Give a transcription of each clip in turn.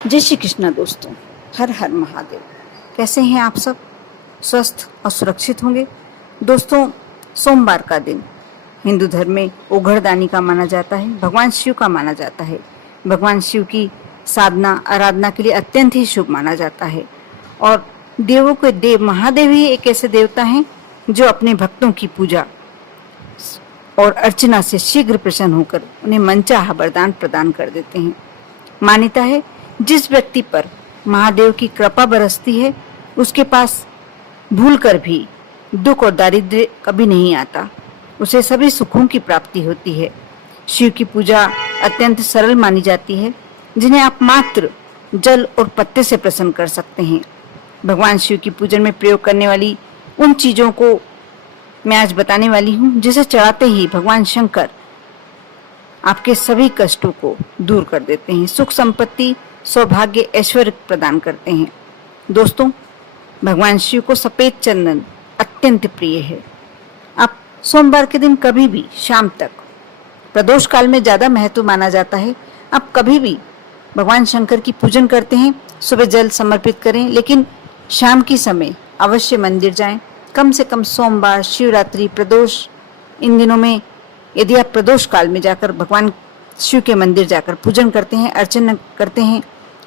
जय श्री कृष्णा दोस्तों। हर हर महादेव। कैसे हैं आप सब? स्वस्थ और सुरक्षित होंगे। दोस्तों, सोमवार का दिन हिंदू धर्म में ओघड़दानी का माना जाता है, भगवान शिव का माना जाता है। भगवान शिव की साधना आराधना के लिए अत्यंत ही शुभ माना जाता है। और देवों के देव महादेव ही एक ऐसे देवता हैं जो अपने भक्तों की पूजा और अर्चना से शीघ्र प्रसन्न होकर उन्हें मनचाहा वरदान प्रदान कर देते हैं। मान्यता है जिस व्यक्ति पर महादेव की कृपा बरसती है उसके पास भूलकर भी दुख और दारिद्र्य कभी नहीं आता, उसे सभी सुखों की प्राप्ति होती है। शिव की पूजा अत्यंत सरल मानी जाती है, जिन्हें आप मात्र जल और पत्ते से प्रसन्न कर सकते हैं। भगवान शिव की पूजन में प्रयोग करने वाली उन चीजों को मैं आज बताने वाली हूँ, जिसे चढ़ाते ही भगवान शंकर आपके सभी कष्टों को दूर कर देते हैं, सुख संपत्ति सौभाग्य ऐश्वर्य प्रदान करते हैं। दोस्तों, भगवान शिव को सफेद चंदन अत्यंत प्रिय है। आप सोमवार के दिन कभी भी शाम तक, प्रदोष काल में ज्यादा महत्व माना जाता है, आप कभी भी भगवान शंकर की पूजन करते हैं सुबह जल समर्पित करें, लेकिन शाम की समय अवश्य मंदिर जाएं। कम से कम सोमवार, शिवरात्रि, प्रदोष, इन दिनों में यदि आप प्रदोष काल में जाकर भगवान शिव के मंदिर जाकर पूजन करते हैं, अर्चना करते हैं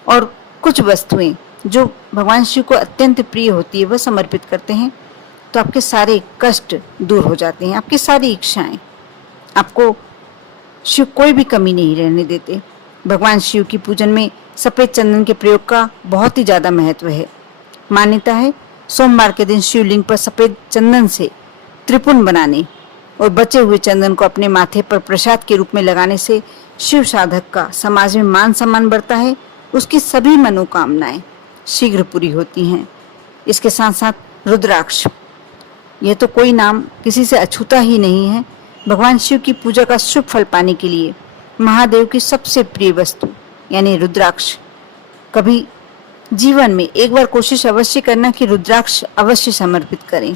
और कुछ वस्तुएं जो भगवान शिव को अत्यंत प्रिय होती है वह समर्पित करते हैं, तो आपके सारे कष्ट दूर हो जाते हैं, आपकी सारी इच्छाएं, आपको शिव कोई भी कमी नहीं रहने देते। भगवान शिव की पूजन में सफेद चंदन के प्रयोग का बहुत ही ज्यादा महत्व है। मान्यता है सोमवार के दिन शिवलिंग पर सफेद चंदन से त्रिपुंड बनाने और बचे हुए चंदन को अपने माथे पर प्रसाद के रूप में लगाने से शिव साधक का समाज में मान सम्मान बढ़ता है, उसकी सभी मनोकामनाएं शीघ्र पूरी होती हैं। इसके साथ साथ रुद्राक्ष, यह तो कोई नाम किसी से अछूता ही नहीं है। भगवान शिव की पूजा का शुभ फल पाने के लिए महादेव की सबसे प्रिय वस्तु यानी रुद्राक्ष, कभी जीवन में एक बार कोशिश अवश्य करना कि रुद्राक्ष अवश्य समर्पित करें।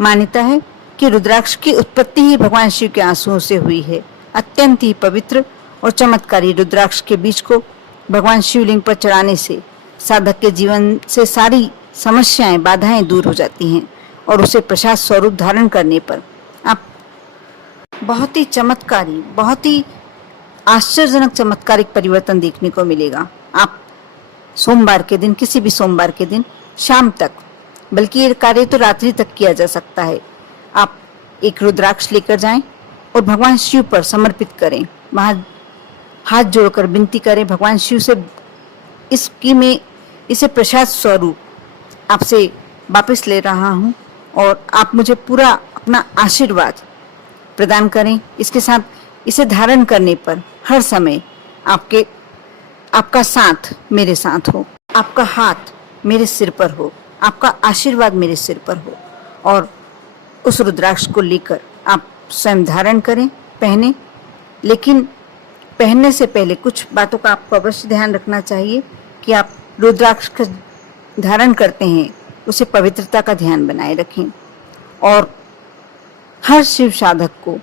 मान्यता है कि रुद्राक्ष की उत्पत्ति ही भगवान शिव के आंसुओं से हुई है। अत्यंत ही पवित्र और चमत्कारी रुद्राक्ष के बीज को भगवान शिवलिंग पर चढ़ाने से साधक के जीवन से सारी समस्याएं बाधाएं दूर हो जाती हैं और उसे प्रसाद स्वरूप धारण करने पर आप बहुत ही चमत्कारी, बहुत ही आश्चर्यजनक चमत्कारिक परिवर्तन देखने को मिलेगा। आप सोमवार के दिन, किसी भी सोमवार के दिन शाम तक, बल्कि ये कार्य तो रात्रि तक किया जा सकता है, आप एक रुद्राक्ष लेकर जाएं और भगवान शिव पर समर्पित करें। वहां हाथ जोड़कर विनती करें भगवान शिव से, मैं इसे प्रसाद स्वरूप आपसे वापस ले रहा हूं और आप मुझे पूरा अपना आशीर्वाद प्रदान करें। इसके साथ इसे धारण करने पर हर समय आपका साथ मेरे साथ हो, आपका हाथ मेरे सिर पर हो, आपका आशीर्वाद मेरे सिर पर हो। और उस रुद्राक्ष को लेकर आप स्वयं धारण करें, पहने। लेकिन पहनने से पहले कुछ बातों का आपको अवश्य ध्यान रखना चाहिए कि आप रुद्राक्ष का धारण करते हैं उसे पवित्रता का ध्यान बनाए रखें। और हर शिव साधक को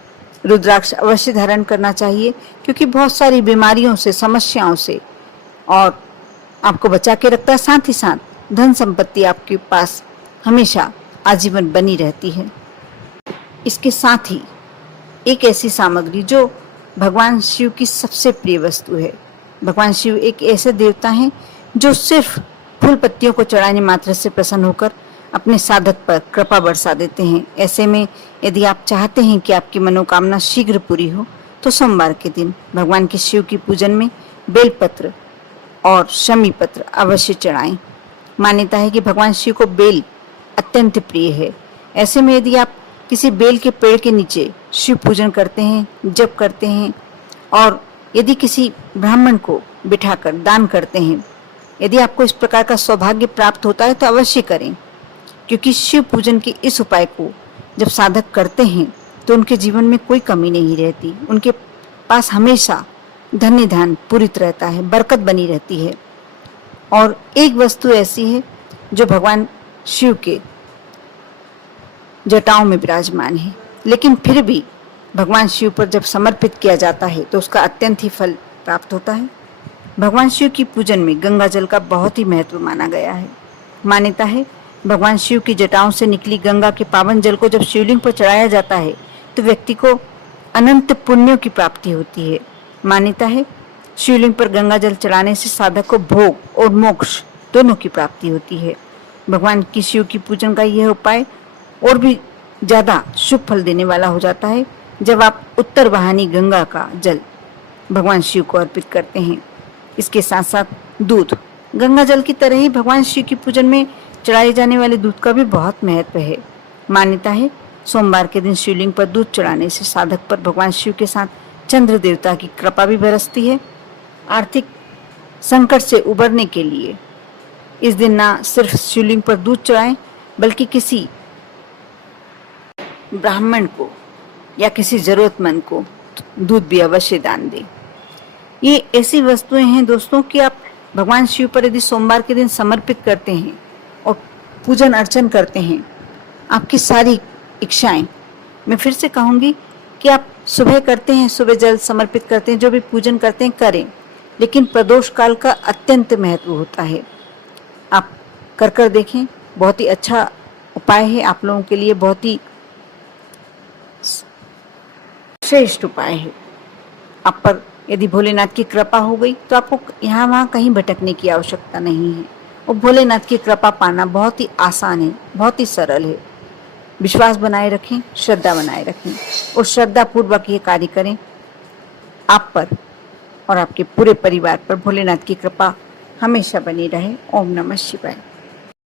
रुद्राक्ष अवश्य धारण करना चाहिए, क्योंकि बहुत सारी बीमारियों से, समस्याओं से और आपको बचा के रखता है। साथ ही साथ धन संपत्ति आपके पास हमेशा आजीवन बनी रहती है। इसके साथ ही एक ऐसी सामग्री जो भगवान शिव की सबसे प्रिय वस्तु है। भगवान शिव एक ऐसे देवता हैं जो सिर्फ फूल पत्तियों को चढ़ाने मात्र से प्रसन्न होकर अपने साधक पर कृपा बरसा देते हैं। ऐसे में यदि आप चाहते हैं कि आपकी मनोकामना शीघ्र पूरी हो, तो सोमवार के दिन भगवान के शिव की पूजन में बेलपत्र और शमी पत्र अवश्य चढ़ाएं। मान्यता है कि भगवान शिव को बेल अत्यंत प्रिय है। ऐसे में यदि आप किसी बेल के पेड़ के नीचे शिव पूजन करते हैं, जप करते हैं और यदि किसी ब्राह्मण को बिठाकर दान करते हैं, यदि आपको इस प्रकार का सौभाग्य प्राप्त होता है तो अवश्य करें, क्योंकि शिव पूजन के इस उपाय को जब साधक करते हैं तो उनके जीवन में कोई कमी नहीं रहती, उनके पास हमेशा धन्य धान पूरित रहता है, बरकत बनी रहती है। और एक वस्तु ऐसी है जो भगवान शिव के जटाओं में विराजमान है, लेकिन फिर भी भगवान शिव पर जब समर्पित किया जाता है तो उसका अत्यंत ही फल प्राप्त होता है। भगवान शिव की पूजन में गंगा जल का बहुत ही महत्व माना गया है। मान्यता है भगवान शिव की जटाओं से निकली गंगा के पावन जल को जब शिवलिंग पर चढ़ाया जाता है तो व्यक्ति को अनंत पुण्यों की प्राप्ति होती है। मान्यता है शिवलिंग पर गंगा जल चढ़ाने से साधक को भोग और मोक्ष दोनों की प्राप्ति होती है। भगवान की शिव की पूजन का यह उपाय और भी ज्यादा शुभ फल देने वाला हो जाता है जब आप उत्तर वाहिनी गंगा का जल भगवान शिव को अर्पित करते हैं। इसके साथ साथ दूध, गंगा जल की तरह ही भगवान शिव की पूजन में चढ़ाए जाने वाले दूध का भी बहुत महत्व है। मान्यता है सोमवार के दिन शिवलिंग पर दूध चढ़ाने से साधक पर भगवान शिव के साथ चंद्र देवता की कृपा भी बरसती है। आर्थिक संकट से उबरने के लिए इस दिन ना सिर्फ शिवलिंग पर दूध चढ़ाएं बल्कि किसी ब्राह्मण को या किसी जरूरतमंद को दूध भी अवश्य दान दें। ये ऐसी वस्तुएं हैं दोस्तों कि आप भगवान शिव पर यदि सोमवार के दिन समर्पित करते हैं और पूजन अर्चन करते हैं, आपकी सारी इच्छाएं, मैं फिर से कहूंगी कि आप सुबह करते हैं, सुबह जल समर्पित करते हैं, जो भी पूजन करते हैं करें, लेकिन प्रदोष काल का अत्यंत महत्व होता है। आप कर देखें, बहुत ही अच्छा उपाय है, आप लोगों के लिए बहुत ही श्रेष्ठ उपाय है। आप पर यदि भोलेनाथ की कृपा हो गई तो आपको यहाँ वहाँ कहीं भटकने की आवश्यकता नहीं है और भोलेनाथ की कृपा पाना बहुत ही आसान है, बहुत ही सरल है। विश्वास बनाए रखें, श्रद्धा बनाए रखें और श्रद्धा पूर्वक ये कार्य करें। आप पर और आपके पूरे परिवार पर भोलेनाथ की कृपा हमेशा बनी रहे। ओम नमः शिवाय।